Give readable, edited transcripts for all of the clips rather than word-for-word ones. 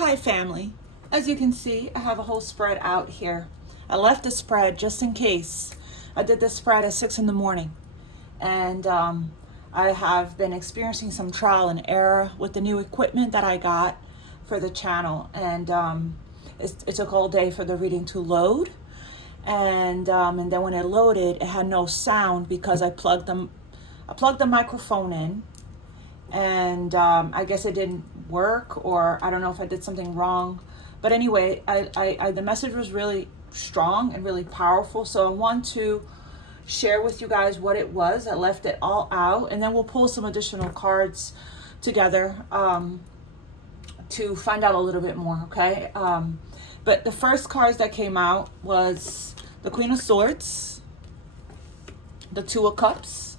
Hi family, as you can see I have a whole spread out here. I left the spread just in case. I did this spread at 6 in the morning and I have been experiencing some trial and error with the new equipment that I got for the channel, and it took all day for the reading to load, and then when it loaded it had no sound because I plugged the microphone in, and I guess it didn't work, or I don't know if I did something wrong, but anyway, the message was really strong and really powerful, so I want to share with you guys what it was. I left it all out, and then we'll pull some additional cards together to find out a little bit more, okay? But the first cards that came out was the Queen of Swords, the Two of Cups.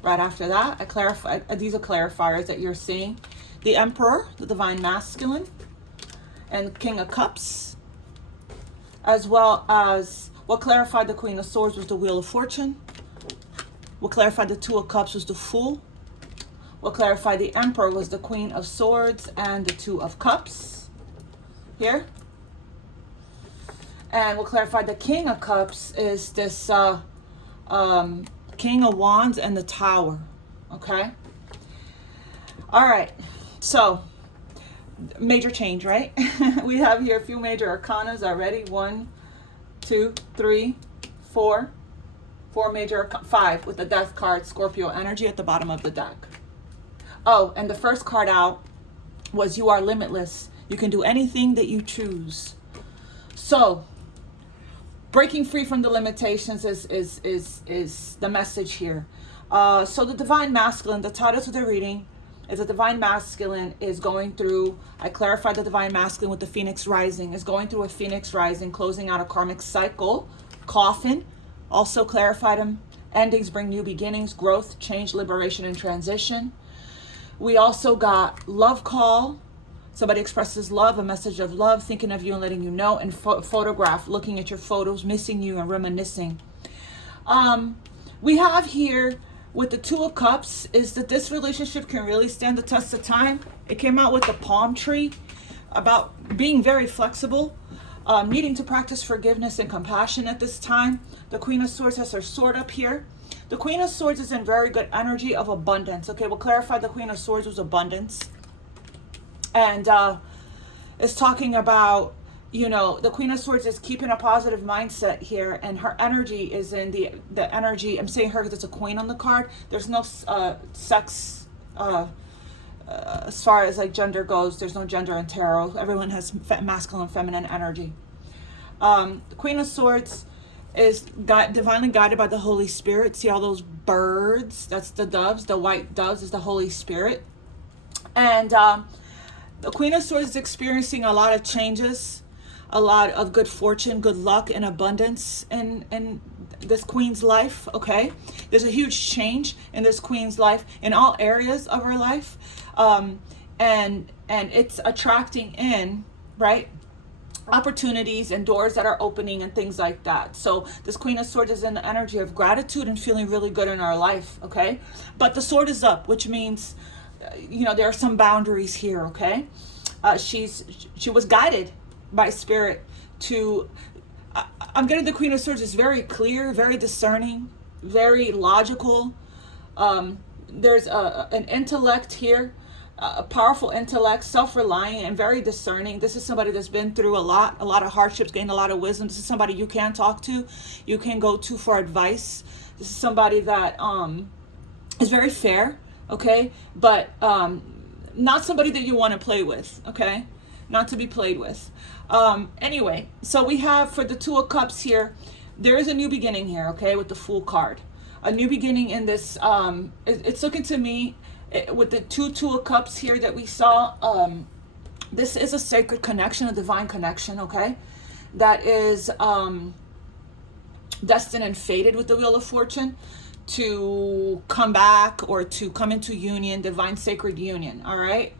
Right after that, I clarified, these are clarifiers that you're seeing. The Emperor, the Divine Masculine, and King of Cups, as well as what clarified the Queen of Swords was the Wheel of Fortune. What clarified the Two of Cups was the Fool. What clarified the Emperor was the Queen of Swords and the Two of Cups here. And what clarified the King of Cups is this King of Wands and the Tower. Okay. All right. So major change, right? We have here a few major arcanas already. 1, 2, 3, 4. 4 major, 5 with the Death card, Scorpio energy at the bottom of the deck. Oh, and the first card out was you are limitless. You can do anything that you choose. So breaking free from the limitations is the message here. So the Divine Masculine, the title to the reading is the Divine Masculine is going through, I clarified the Divine Masculine with the Phoenix Rising, is going through a Phoenix Rising, closing out a karmic cycle. Coffin, also clarified them. Endings bring new beginnings, growth, change, liberation, and transition. We also got Love Call. Somebody expresses love, a message of love, thinking of you and letting you know, and photograph, looking at your photos, missing you and reminiscing. We have here with the Two of Cups is that this relationship can really stand the test of time. It came out with the palm tree about being very flexible, needing to practice forgiveness and compassion at this time. The Queen of Swords has her sword up here. The Queen of Swords is in very good energy of abundance. Okay, we'll clarify the Queen of Swords was abundance. And it's talking about, you know, the Queen of Swords is keeping a positive mindset here, and her energy is in the energy. I'm saying her because it's a queen on the card. There's no sex as far as like gender goes. There's no gender in tarot. Everyone has masculine and feminine energy. The Queen of Swords is divinely guided by the Holy Spirit. See all those birds? That's the doves. The white doves is the Holy Spirit. And the Queen of Swords is experiencing a lot of changes, a lot of good fortune, good luck, and abundance in this queen's life, okay? There's a huge change in this queen's life in all areas of her life. And it's attracting in, right, opportunities and doors that are opening and things like that. So this Queen of Swords is in the energy of gratitude and feeling really good in our life, okay? But the sword is up, which means, you know, there are some boundaries here, okay? She was guided by spirit to, I'm getting the Queen of Swords is very clear, very discerning, very logical. There's an intellect here, a powerful intellect, self-reliant and very discerning. This is somebody that's been through a lot of hardships, gained a lot of wisdom. This is somebody you can talk to, you can go to for advice. This is somebody that is very fair, okay, but not somebody that you want to play with, okay, not to be played with. Anyway, so we have for the Two of Cups here, there is a new beginning here, okay, with the Fool card, a new beginning in this. It's looking to me with the Two of Cups here that we saw, this is a sacred connection, a divine connection, okay, that is destined and fated with the Wheel of Fortune to come back or to come into union, divine sacred union. All right.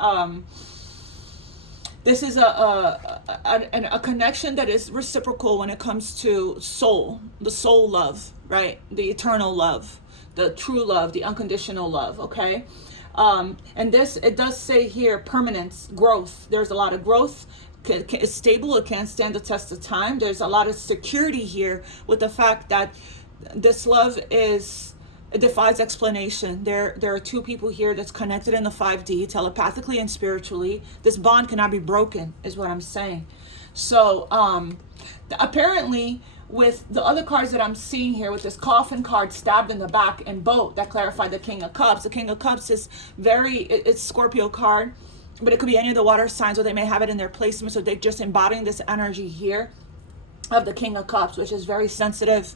This is a connection that is reciprocal when it comes to soul, the soul love, right? The eternal love, the true love, the unconditional love. Okay. And this, it does say here, permanence, growth. There's a lot of growth. It's stable. It can't stand the test of time. There's a lot of security here with the fact that this love is, it defies explanation. There are two people here that's connected in the 5D, telepathically and spiritually. This bond cannot be broken, is what I'm saying. So apparently, with the other cards that I'm seeing here, with this coffin card, stabbed in the back, and boat, that clarified the King of Cups. The King of Cups is it's Scorpio card, but it could be any of the water signs, or they may have it in their placement, so they're just embodying this energy here of the King of Cups, which is very sensitive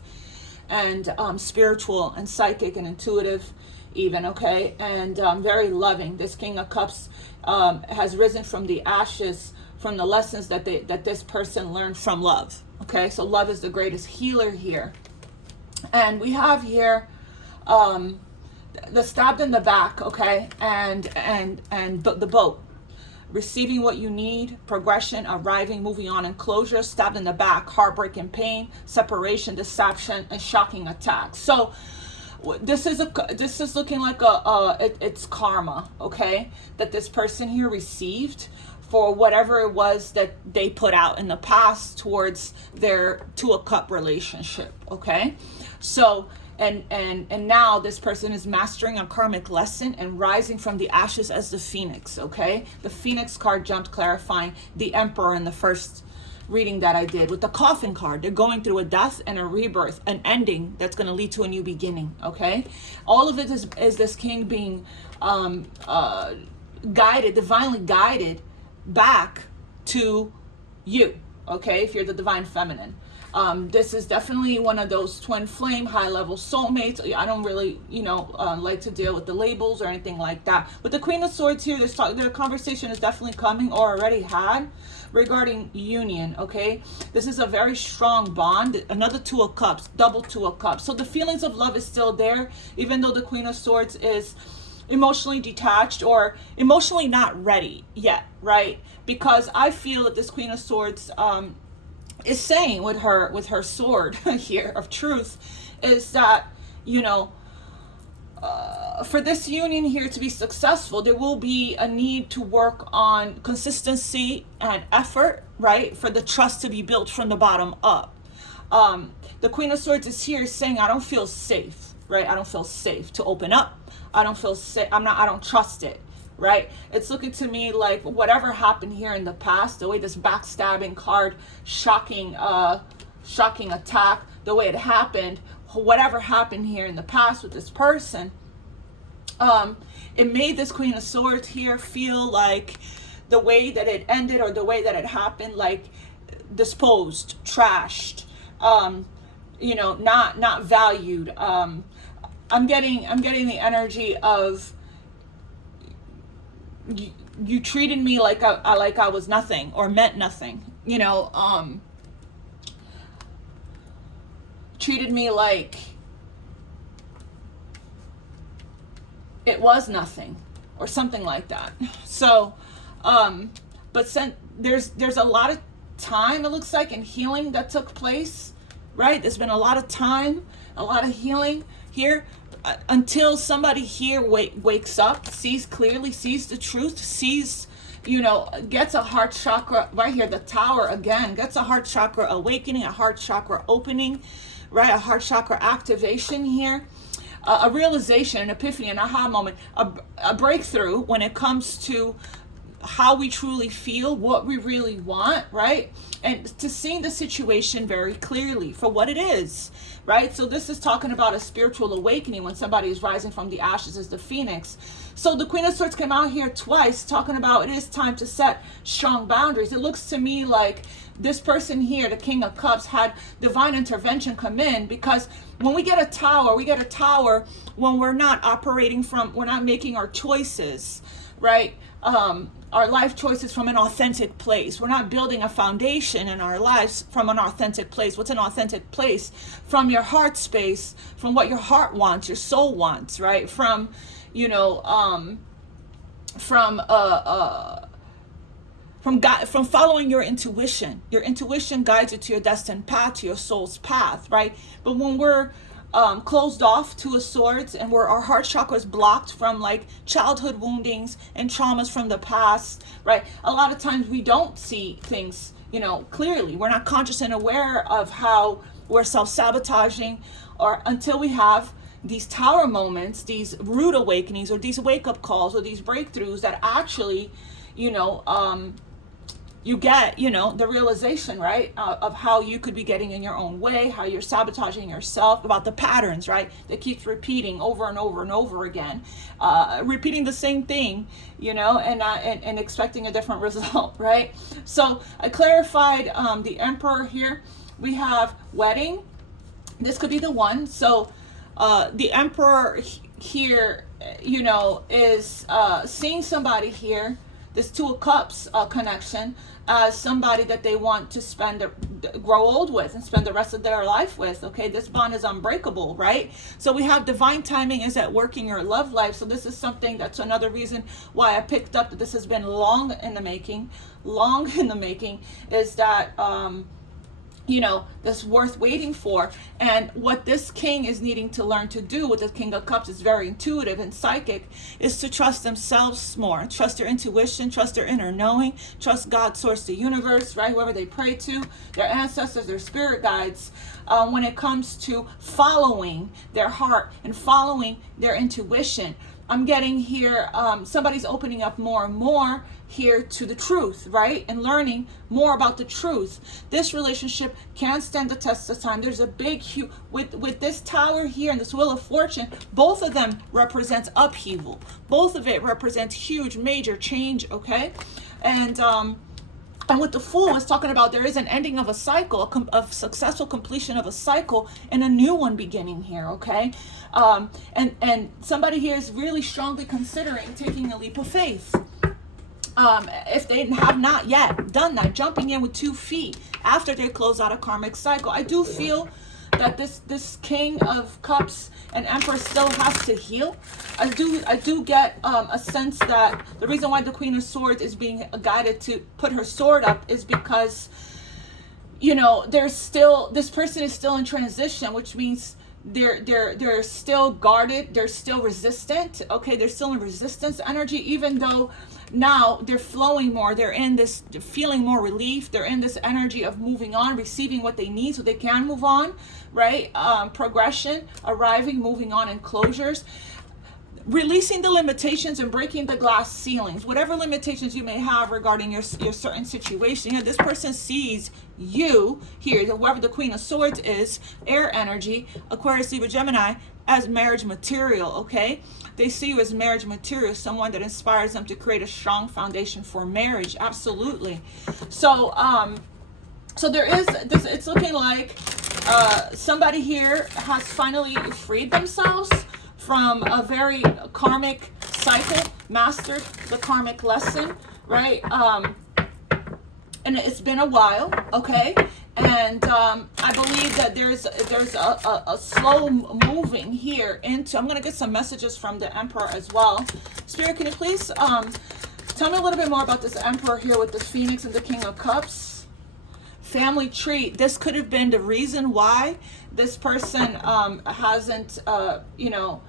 and spiritual and psychic and intuitive even, okay, and very loving. This King of Cups has risen from the ashes, from the lessons that this person learned from love. Okay, so love is the greatest healer here. And we have here the stabbed in the back, okay, and the boat. Receiving what you need, progression, arriving, moving on, and closure. Stabbed in the back, heartbreak and pain, separation, deception, and shocking attack. So this is looking like it's karma, okay, that this person here received for whatever it was that they put out in the past towards their Two of Cup relationship, okay? So, and now this person is mastering a karmic lesson and rising from the ashes as the phoenix, okay? The phoenix card jumped, clarifying the emperor in the first reading that I did. With the coffin card, they're going through a death and a rebirth, an ending that's going to lead to a new beginning, okay? All of it is this king being guided, divinely guided, back to you, okay, if you're the divine feminine. This is definitely one of those twin flame, high level soulmates. I don't really, like to deal with the labels or anything like that. With the Queen of Swords here, the conversation is definitely coming, or already had, regarding union, okay? This is a very strong bond. Another Two of Cups, double Two of Cups. So the feelings of love is still there, even though the Queen of Swords is emotionally detached or emotionally not ready yet, right? Because I feel that this Queen of Swords is saying with her sword here of truth is that, for this union here to be successful, there will be a need to work on consistency and effort, right? For the trust to be built from the bottom up. The Queen of Swords is here saying, I don't feel safe, right? I don't feel safe to open up. I don't feel safe. I don't trust it, right? It's looking to me like whatever happened here in the past, the way this backstabbing card, shocking attack, the way it happened, whatever happened here in the past with this person, it made this Queen of Swords here feel like the way that it ended or the way that it happened, like disposed, trashed, not valued. I'm getting the energy of you treated me like I was nothing or meant nothing, treated me like it was nothing or something like that. So, but there's a lot of time, it looks like, and healing that took place, right? There's been a lot of time, a lot of healing here, until somebody here wakes up, sees clearly, sees the truth, sees, gets a heart chakra right here, the Tower again, gets a heart chakra awakening, a heart chakra opening, right? A heart chakra activation here, a realization, an epiphany, an aha moment, a breakthrough when it comes to how we truly feel, what we really want, right? And to seeing the situation very clearly for what it is, right? So this is talking about a spiritual awakening when somebody is rising from the ashes as the phoenix. So the Queen of Swords came out here twice talking about it is time to set strong boundaries. It looks to me like this person here, the King of Cups, had divine intervention come in, because when we get a tower when we're not operating from, we're not making our choices, right? Our life choices from an authentic place. We're not building a foundation in our lives from an authentic place. What's an authentic place? From your heart space, from what your heart wants, your soul wants, right? From following your intuition. Your intuition guides you to your destined path, to your soul's path, right? But when we're closed off, Two of Swords, and where our heart chakra is blocked from like childhood woundings and traumas from the past, right? A lot of times we don't see things, you know, clearly. We're not conscious and aware of how we're self-sabotaging, or until we have these tower moments, these rude awakenings, or these wake-up calls, or these breakthroughs that actually, you know, you get, you know, the realization, right, of how you could be getting in your own way, how you're sabotaging yourself, about the patterns, right, that keeps repeating over and over and over again, repeating the same thing, you know, and expecting a different result, right? So I clarified the Emperor here. We have wedding. This could be the one. So the Emperor here, you know, is seeing somebody here, this Two of Cups connection, as somebody that they want to grow old with and spend the rest of their life with. Okay, this bond is unbreakable, right? So we have divine timing is at work in your love life. So this is something that's another reason why I picked up that this has been long in the making, is that you know, that's worth waiting for. And what this king is needing to learn to do with the King of Cups is very intuitive and psychic, is to trust themselves more, trust their intuition, trust their inner knowing, trust God, source, the universe, right? Whoever they pray to, their ancestors, their spirit guides, when it comes to following their heart and following their intuition. I'm getting here, somebody's opening up more and more here to the truth, right? And learning more about the truth. This relationship can stand the test of time. There's a big, huge, with this Tower here and this Wheel of Fortune, both of them represents upheaval. Both of it represents huge, major change, okay? And with the Fool, it's talking about there is an ending of a cycle, of successful completion of a cycle, and a new one beginning here, okay? And somebody here is really strongly considering taking a leap of faith. If they have not yet done that, jumping in with 2 feet after they close out a karmic cycle. I do feel that this King of Cups and Emperor still has to heal. I do get a sense that the reason why the Queen of Swords is being guided to put her sword up is because, you know, this person is still in transition, which means they're still guarded, they're still resistant, okay? They're still in resistance energy, even though now they're flowing more, they're in this, feeling more relief, they're in this energy of moving on, receiving what they need so they can move on, right? Progression, arriving, moving on, and closures. Releasing the limitations and breaking the glass ceilings, whatever limitations you may have regarding your certain situation. You know, this person sees you here, whoever the Queen of Swords is, air energy, Aquarius, Libra, Gemini, as marriage material, okay? They see you as marriage material, someone that inspires them to create a strong foundation for marriage. Absolutely. So, so there is this, it's looking like somebody here has finally freed themselves from a very karmic cycle, mastered the karmic lesson, right? And it's been a while, okay? And I believe that there's a slow moving here into, I'm going to get some messages from the Emperor as well. Spirit, can you please tell me a little bit more about this Emperor here with the Phoenix and the King of Cups? Family tree. This could have been the reason why this person hasn't, you know,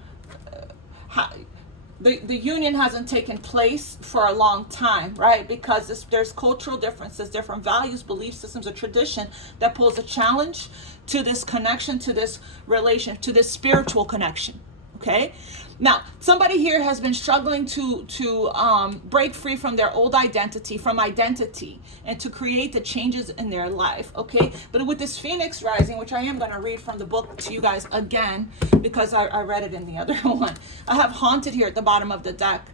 the union hasn't taken place for a long time, right? Because there's cultural differences, different values, belief systems, a tradition that poses a challenge to this connection, to this relation, to this spiritual connection, okay? Now, somebody here has been struggling to break free from their old identity, and to create the changes in their life, okay? But with this Phoenix rising, which I am going to read from the book to you guys again, because I read it in the other one. I have Haunted here at the bottom of the deck.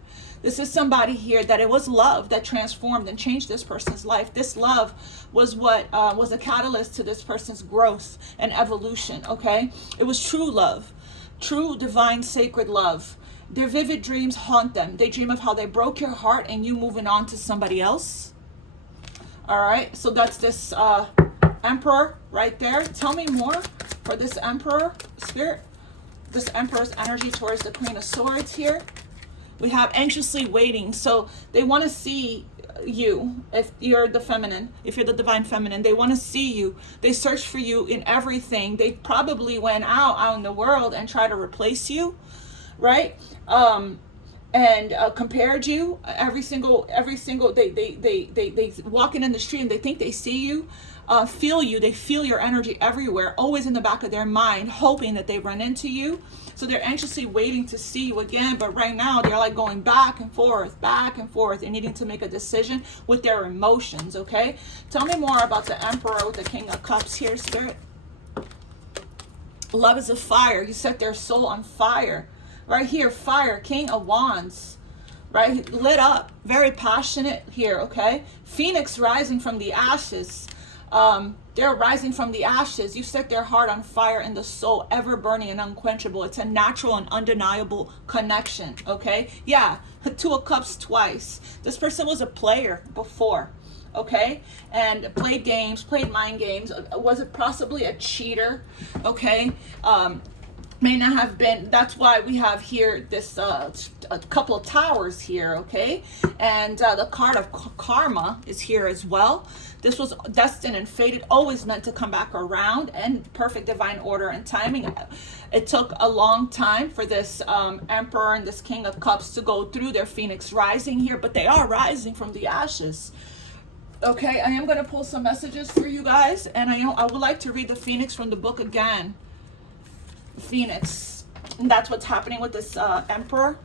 This is somebody here that it was love that transformed and changed this person's life. This love was what was a catalyst to this person's growth and evolution, okay? It was true love. True, divine, sacred love. Their vivid dreams haunt them. They dream of how they broke your heart and you moving on to somebody else. All right, so that's this Emperor right there. Tell me more for this Emperor, Spirit. This Emperor's energy towards the Queen of Swords here. We have anxiously waiting. So they want to see you, if you're the feminine, if you're the divine feminine. They want to see you. They search for you in everything. They probably went out in the world and try to replace you, right? And compared you every single they walking in the street and they think they see you, feel you. They feel your energy everywhere, always in the back of their mind, hoping that they run into you. So they're anxiously waiting to see you again, but right now they're like going back and forth and needing to make a decision with their emotions. Okay, tell me more about the Emperor with the King of Cups here, Spirit. Love is a fire. You set their soul on fire. Right here, fire, King of Wands, right? Lit up, very passionate here, okay? Phoenix rising from the ashes. They're rising from the ashes. You set their heart on fire and the soul ever burning and unquenchable. It's a natural and undeniable connection, okay? Yeah, Two of Cups twice. This person was a player before, okay? And played games, played mind games. Was it possibly a cheater, okay? May not have been. That's why we have here this a couple of towers here, okay? And the card of karma is here as well. This was destined and fated, always meant to come back around, and perfect divine order and timing. It took a long time for this Emperor and this King of Cups to go through their Phoenix rising here, but they are rising from the ashes. Okay, I am going to pull some messages for you guys, and I would like to read the Phoenix from the book again. Phoenix, and that's what's happening with this Emperor,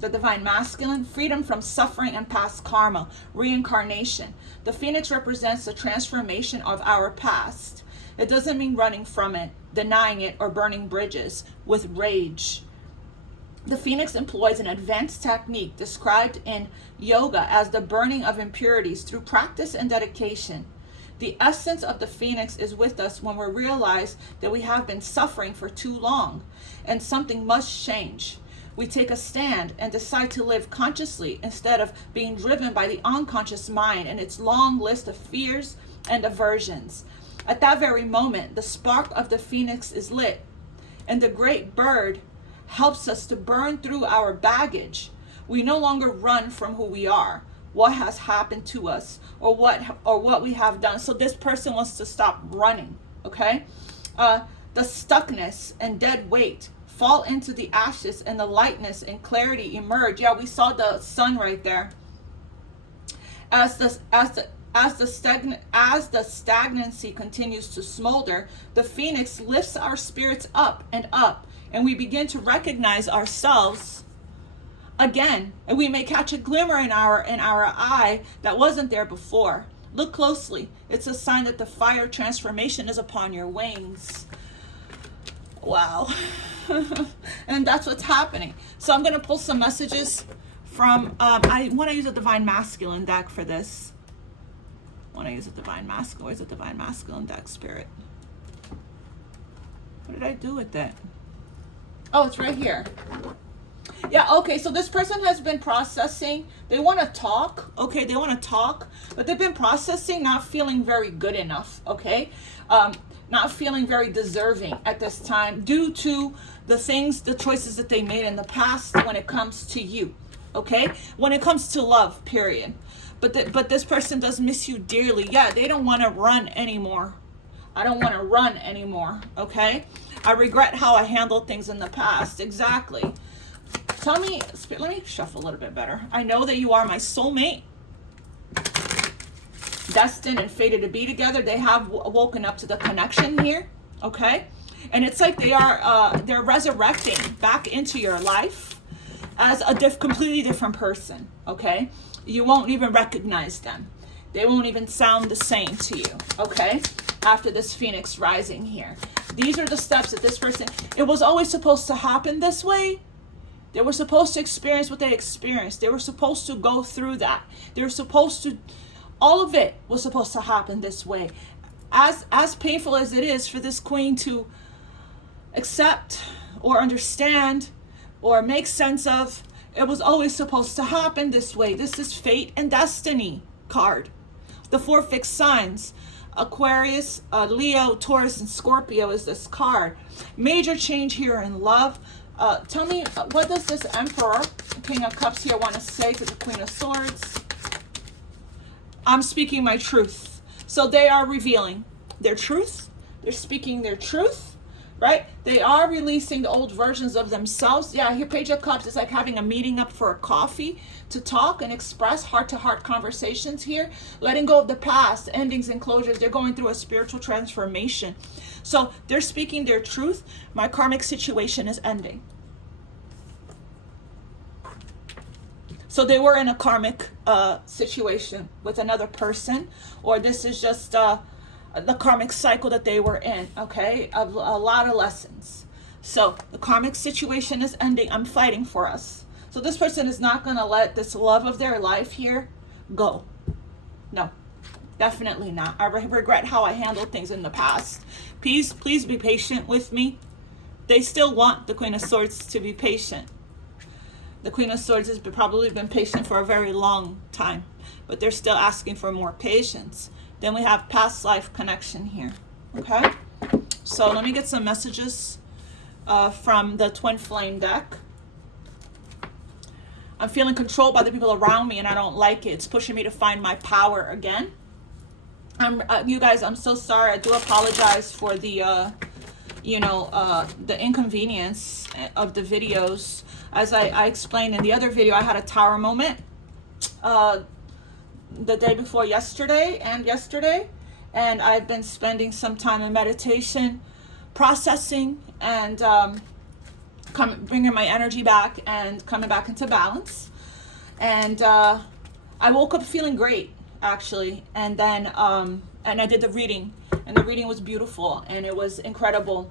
the divine masculine. Freedom from suffering and past karma, reincarnation. The Phoenix represents the transformation of our past. It doesn't mean running from it, denying it, or burning bridges with rage. The Phoenix employs an advanced technique described in yoga as the burning of impurities through practice and dedication. The essence of the Phoenix is with us when we realize that we have been suffering for too long and something must change. We take a stand and decide to live consciously instead of being driven by the unconscious mind and its long list of fears and aversions. At that very moment, the spark of the Phoenix is lit, and the great bird helps us to burn through our baggage. We no longer run from who we are, what has happened to us, or what we have done. So this person wants to stop running, okay? The stuckness and dead weight fall into the ashes, and the lightness and clarity emerge. Yeah, we saw the sun right there. As the stagnancy continues to smolder, the Phoenix lifts our spirits up, and we begin to recognize ourselves again, and we may catch a glimmer in our eye that wasn't there before. Look closely. It's a sign that the fire transformation is upon your wings. Wow. And that's what's happening. So I'm going to pull some messages from, I want to use a Divine Masculine deck for this. Where's the Divine Masculine deck, Spirit? What did I do with that? Oh, it's right here. Yeah, okay, so this person has been processing. They want to talk, okay? They want to talk, but they've been processing, not feeling very good enough, okay? Not feeling very deserving at this time due to the choices that they made in the past when it comes to you, okay? When it comes to love, period. But this person does miss you dearly. Yeah, they don't want to run anymore. I don't want to run anymore, okay? I regret how I handled things in the past. Exactly. Tell me, Spirit, let me shuffle a little bit better. I know that you are my soulmate. Destined and fated to be together. They have woken up to the connection here, okay? And it's like they're resurrecting back into your life as a completely different person, okay? You won't even recognize them. They won't even sound the same to you, okay? After this Phoenix rising here. These are the steps that this person, it was always supposed to happen this way. They were supposed to experience what they experienced. They were supposed to go through that. They were supposed to, all of it was supposed to happen this way. As painful as it is for this queen to accept or understand or make sense of, it was always supposed to happen this way. This is fate and destiny card. The 4 fixed signs, Aquarius, Leo, Taurus, and Scorpio is this card. Major change here in love. Tell me, what does this Emperor, King of Cups here, want to say to the Queen of Swords? I'm speaking my truth. So they are revealing their truth. They're speaking their truth, right? They are releasing the old versions of themselves. Yeah, here, Page of Cups is like having a meeting up for a coffee to talk and express heart-to-heart conversations here. Letting go of the past, endings and closures. They're going through a spiritual transformation. So they're speaking their truth. My karmic situation is ending. So they were in a karmic situation with another person, or this is just the karmic cycle that they were in, okay? A lot of lessons. So the karmic situation is ending. I'm fighting for us. So this person is not going to let this love of their life here go. No, definitely not. I regret how I handled things in the past. Please be patient with me. They still want the Queen of Swords to be patient. The Queen of Swords has probably been patient for a very long time, but they're still asking for more patience. Then we have past life connection here, okay? So let me get some messages from the Twin Flame deck. I'm feeling controlled by the people around me and I don't like it. It's pushing me to find my power again. You guys, I'm so sorry. I do apologize for the, the inconvenience of the videos. As I explained in the other video, I had a tower moment the day before yesterday, and I've been spending some time in meditation, processing, and bringing my energy back and coming back into balance. And I woke up feeling great, actually, and then and I did the reading, and the reading was beautiful and it was incredible.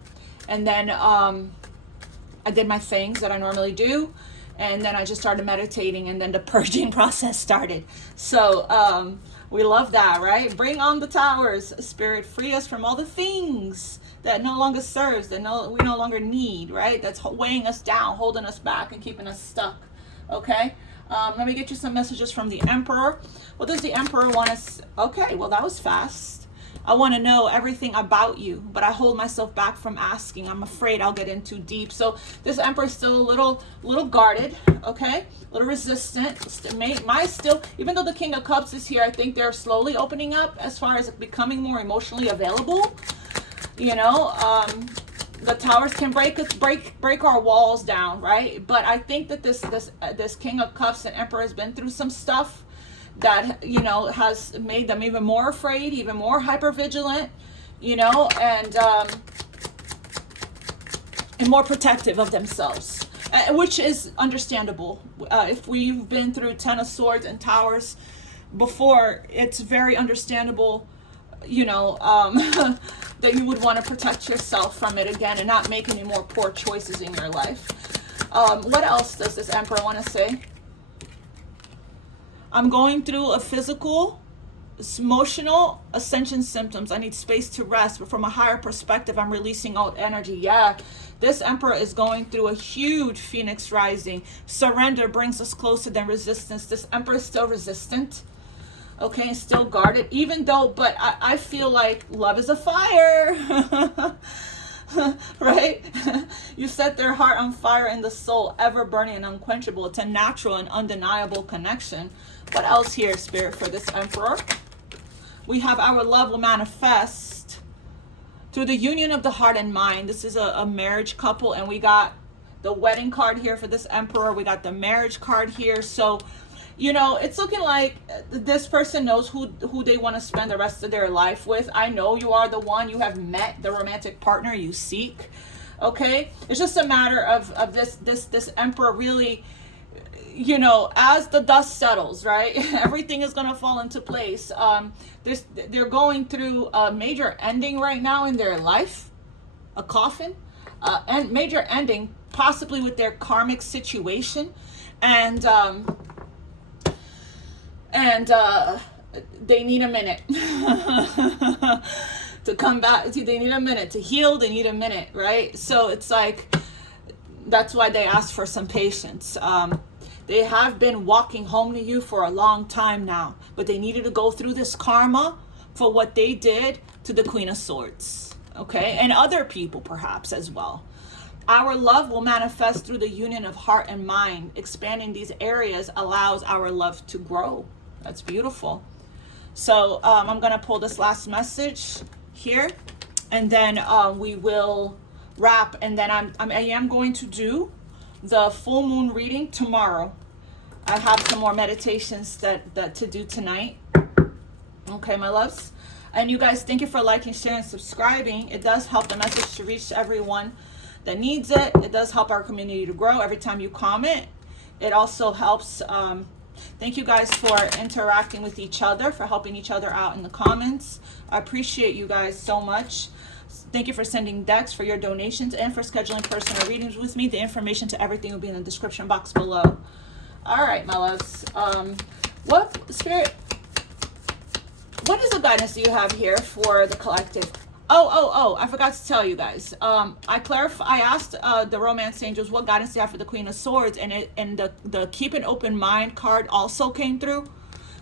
And then I did my things that I normally do, and then I just started meditating, and then the purging process started. So we love that, right? Bring on the towers, Spirit. Free us from all the things that no longer serves, that we no longer need, right? That's weighing us down, holding us back, and keeping us stuck. Okay? Let me get you some messages from the Emperor. What does the Emperor want us? Okay, well, that was fast. I want to know everything about you, but I hold myself back from asking. I'm afraid I'll get in too deep. So this Emperor is still a little guarded, okay? A little resistant. Even though the King of Cups is here, I think they're slowly opening up as far as becoming more emotionally available. The towers can break our walls down, right? But I think that this King of Cups and Emperor has been through some stuff that has made them even more afraid, even more hyper vigilant, and more protective of themselves, which is understandable. If we've been through 10 of Swords and Towers before, it's very understandable, that you would want to protect yourself from it again and not make any more poor choices in your life. What else does this Emperor want to say? I'm going through a physical, emotional ascension symptoms. I need space to rest, but from a higher perspective, I'm releasing out energy. Yeah, this Emperor is going through a huge Phoenix rising. Surrender brings us closer than resistance. This Emperor is still resistant, okay, still guarded, even though, but I feel like love is a fire. Right? You set their heart on fire in the soul, ever burning and unquenchable. It's a natural and undeniable connection. What else here, Spirit, for this Emperor? We have our love will manifest through the union of the heart and mind. This is a marriage couple, and we got the wedding card here for this Emperor. We got the marriage card here. So, it's looking like this person knows who they want to spend the rest of their life with. I know you are the one. You have met the romantic partner you seek. Okay? It's just a matter of this Emperor really, as the dust settles, right? Everything is going to fall into place. They're going through a major ending right now in their life, a coffin, and major ending, possibly with their karmic situation, and they need a minute to come back. They need a minute to heal. They need a minute, right? So it's like, that's why they ask for some patience. They have been walking home to you for a long time now, but they needed to go through this karma for what they did to the Queen of Swords, okay? And other people perhaps as well. Our love will manifest through the union of heart and mind. Expanding these areas allows our love to grow. That's beautiful. So I'm going to pull this last message here, and then we will wrap. And then I am going to do the full moon reading tomorrow. I have some more meditations that to do tonight. Okay, my loves. And you guys, thank you for liking, sharing, subscribing. It does help the message to reach everyone that needs it. It does help our community to grow every time you comment. It also helps. Thank you guys for interacting with each other, for helping each other out in the comments. I appreciate you guys so much. Thank you for sending decks, for your donations, and for scheduling personal readings with me. The information to everything will be in the description box below. All right, my loves. What is the guidance that you have here for the collective? Oh, I forgot to tell you guys. I asked the romance angels what guidance they have for the Queen of Swords, and the keep an open mind card also came through,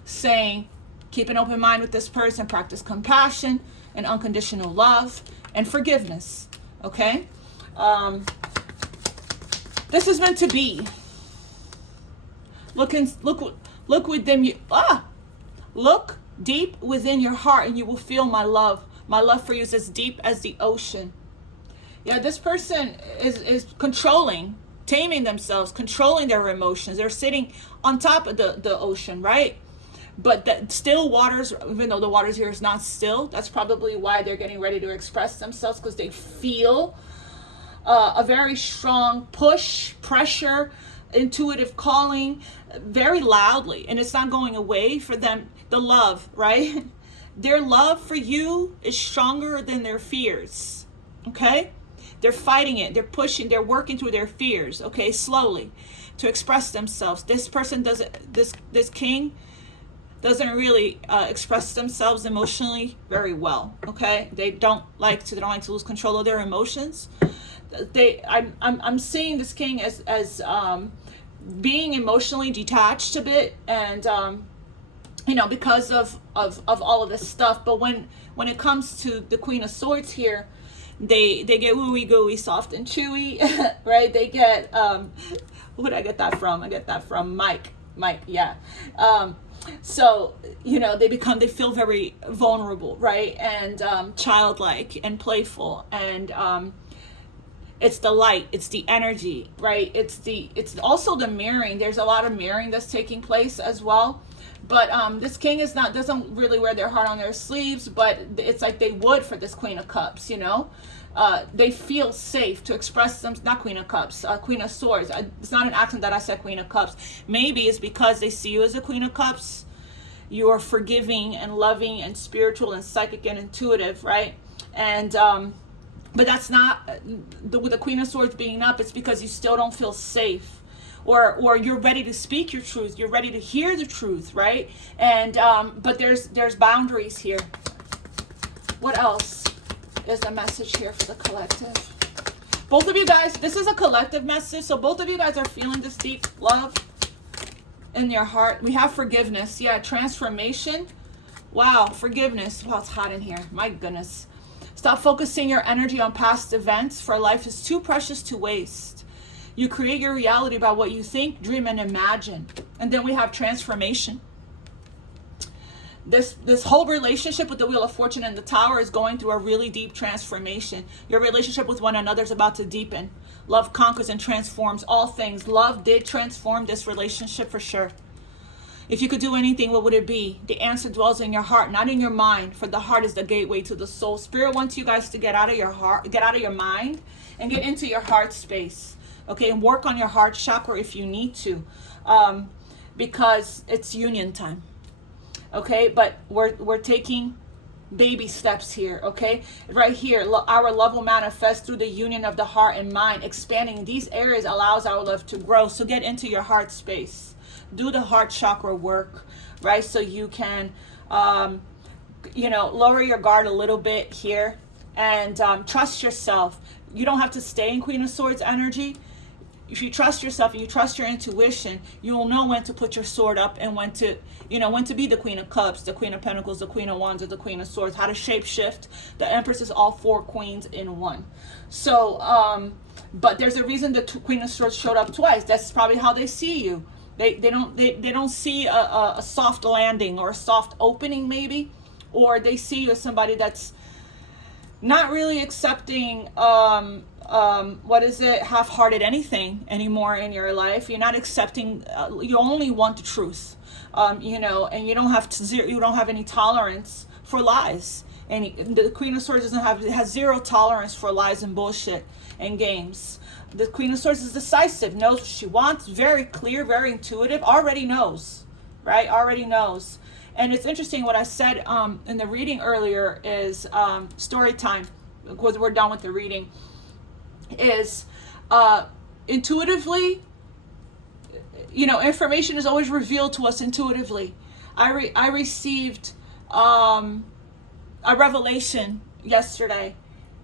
saying keep an open mind with this person, practice compassion and unconditional love and forgiveness. Okay, this is meant to be. Look within you. Look deep within your heart, and you will feel my love. My love for you is as deep as the ocean. Yeah, this person is controlling, taming themselves, controlling their emotions. They're sitting on top of the ocean, right? But the still waters, even though the waters here is not still, that's probably why they're getting ready to express themselves, because they feel a very strong push, pressure, intuitive calling very loudly, and it's not going away for them. The love, right? Their love for you is stronger than their fears. Okay, they're fighting it, they're pushing, they're working through their fears, okay, slowly, to express themselves. This person doesn't, this king doesn't really express themselves emotionally very well. Okay, they don't like to lose control of their emotions. I'm seeing this king as being emotionally detached a bit, and you know, because of all of this stuff. But when it comes to the Queen of Swords here, they get wooey gooey, soft and chewy, right? They get who did I get that from? I get that from Mike, yeah. So, you know, they feel very vulnerable, right? And childlike and playful, and it's the light, it's the energy, right? It's also the mirroring. There's a lot of mirroring that's taking place as well. But this king doesn't really wear their heart on their sleeves, but it's like they would for this Queen of Cups, you know? They feel safe to express them, not Queen of Cups, Queen of Swords. It's not an accident that I said Queen of Cups. Maybe it's because they see you as a Queen of Cups. You are forgiving and loving and spiritual and psychic and intuitive, right? And but that's not, with the Queen of Swords being up, it's because you still don't feel safe. Or you're ready to speak your truth. You're ready to hear the truth, right? And but there's boundaries here. What else is the message here for the collective? Both of you guys, this is a collective message. So both of you guys are feeling this deep love in your heart. We have forgiveness. Yeah, transformation. Wow, forgiveness. Wow, it's hot in here. My goodness. Stop focusing your energy on past events, for life is too precious to waste. You create your reality by what you think, dream, and imagine. And then we have transformation. This whole relationship with the Wheel of Fortune and the Tower is going through a really deep transformation. Your relationship with one another is about to deepen. Love conquers and transforms all things. Love did transform this relationship for sure. If you could do anything, what would it be? The answer dwells in your heart, not in your mind, for the heart is the gateway to the soul. Spirit wants you guys to get out of your heart, get out of your mind, and get into your heart space. Okay, and work on your heart chakra if you need to, because it's union time. Okay, but we're taking baby steps here. Okay, right here, our love will manifest through the union of the heart and mind. Expanding these areas allows our love to grow. So get into your heart space. Do the heart chakra work, right? So you can, you know, lower your guard a little bit here, and trust yourself. You don't have to stay in Queen of Swords energy. If you trust yourself and you trust your intuition, you will know when to put your sword up and when to, you know, when to be the Queen of Cups, the Queen of Pentacles, the Queen of Wands, or the Queen of Swords. How to shape shift. The Empress is all four queens in one. So, but there's a reason the Queen of Swords showed up twice. That's probably how they see you. They don't see a soft landing or a soft opening maybe, or they see you as somebody that's not really accepting half-hearted anything anymore in your life. You're not accepting, you only want the truth, and you don't have any tolerance for lies. And the Queen of Swords has zero tolerance for lies and bullshit and games. The Queen of Swords is decisive, knows what she wants, very clear, very intuitive, already knows, right? Already knows. And it's interesting what I said in the reading earlier is story time, because we're done with the reading, is intuitively, information is always revealed to us intuitively. I received a revelation yesterday,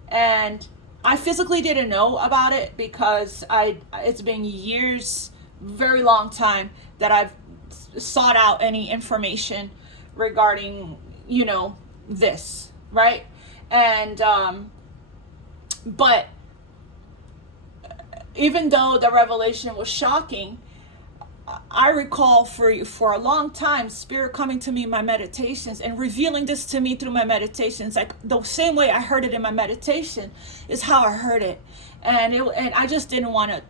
and I physically didn't know about it because it's been years, very long time, that I've sought out any information regarding, this, right? And, but even though the revelation was shocking, I recall for a long time, Spirit coming to me in my meditations and revealing this to me through my meditations. Like the same way I heard it in my meditation is how I heard it. And I just didn't want to,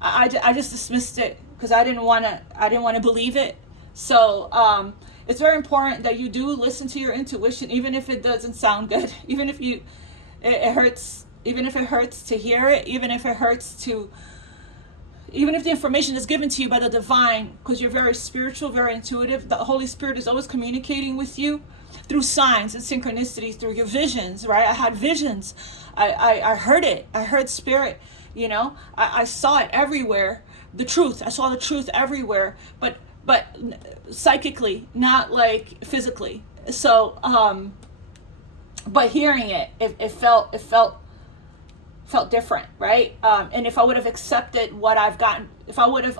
I just dismissed it because I didn't want to believe it. So, it's very important that you do listen to your intuition, even if it doesn't sound good, even if it hurts, even if it hurts to hear it, even if the information is given to you by the divine, because you're very spiritual, very intuitive. The Holy Spirit is always communicating with you through signs and synchronicities, through your visions, right? I had visions. I heard it. I heard Spirit, I saw it everywhere. The truth. I saw the truth everywhere, but psychically, not like physically. So, but hearing it felt different, right? And if I would have accepted what I've gotten, if I would have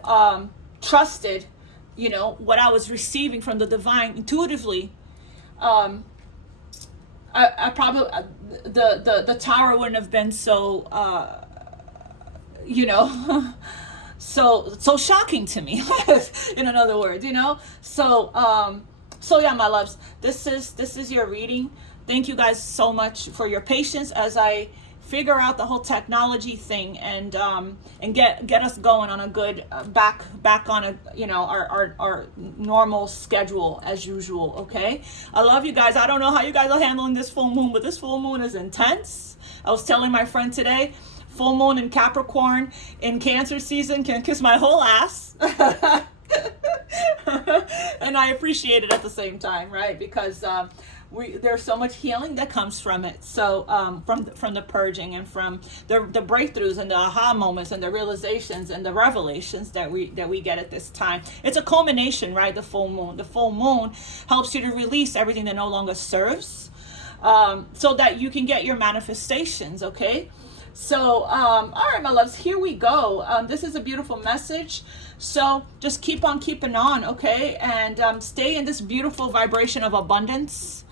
trusted, what I was receiving from the divine intuitively, I probably the tower wouldn't have been so so shocking to me. In other words, so yeah, my loves, this is your reading. Thank you guys so much for your patience as I figure out the whole technology thing and get us going on a good back on a our normal schedule as usual. Okay, I love you guys. I don't know how you guys are handling this full moon, but this full moon is intense. I was telling my friend today, full moon in Capricorn in Cancer season can kiss my whole ass. And I appreciate it at the same time, right? Because there's so much healing that comes from it. So from the purging and from the breakthroughs and the aha moments and the realizations and the revelations that we get at this time. It's a culmination, right? The full moon helps you to release everything that no longer serves, so that you can get your manifestations. Okay. So, all right, my loves, here we go. This is a beautiful message. So just keep on keeping on, okay? And stay in this beautiful vibration of abundance.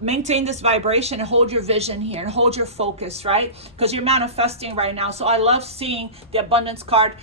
Maintain this vibration and hold your vision here and hold your focus, right? Because you're manifesting right now. So I love seeing the abundance card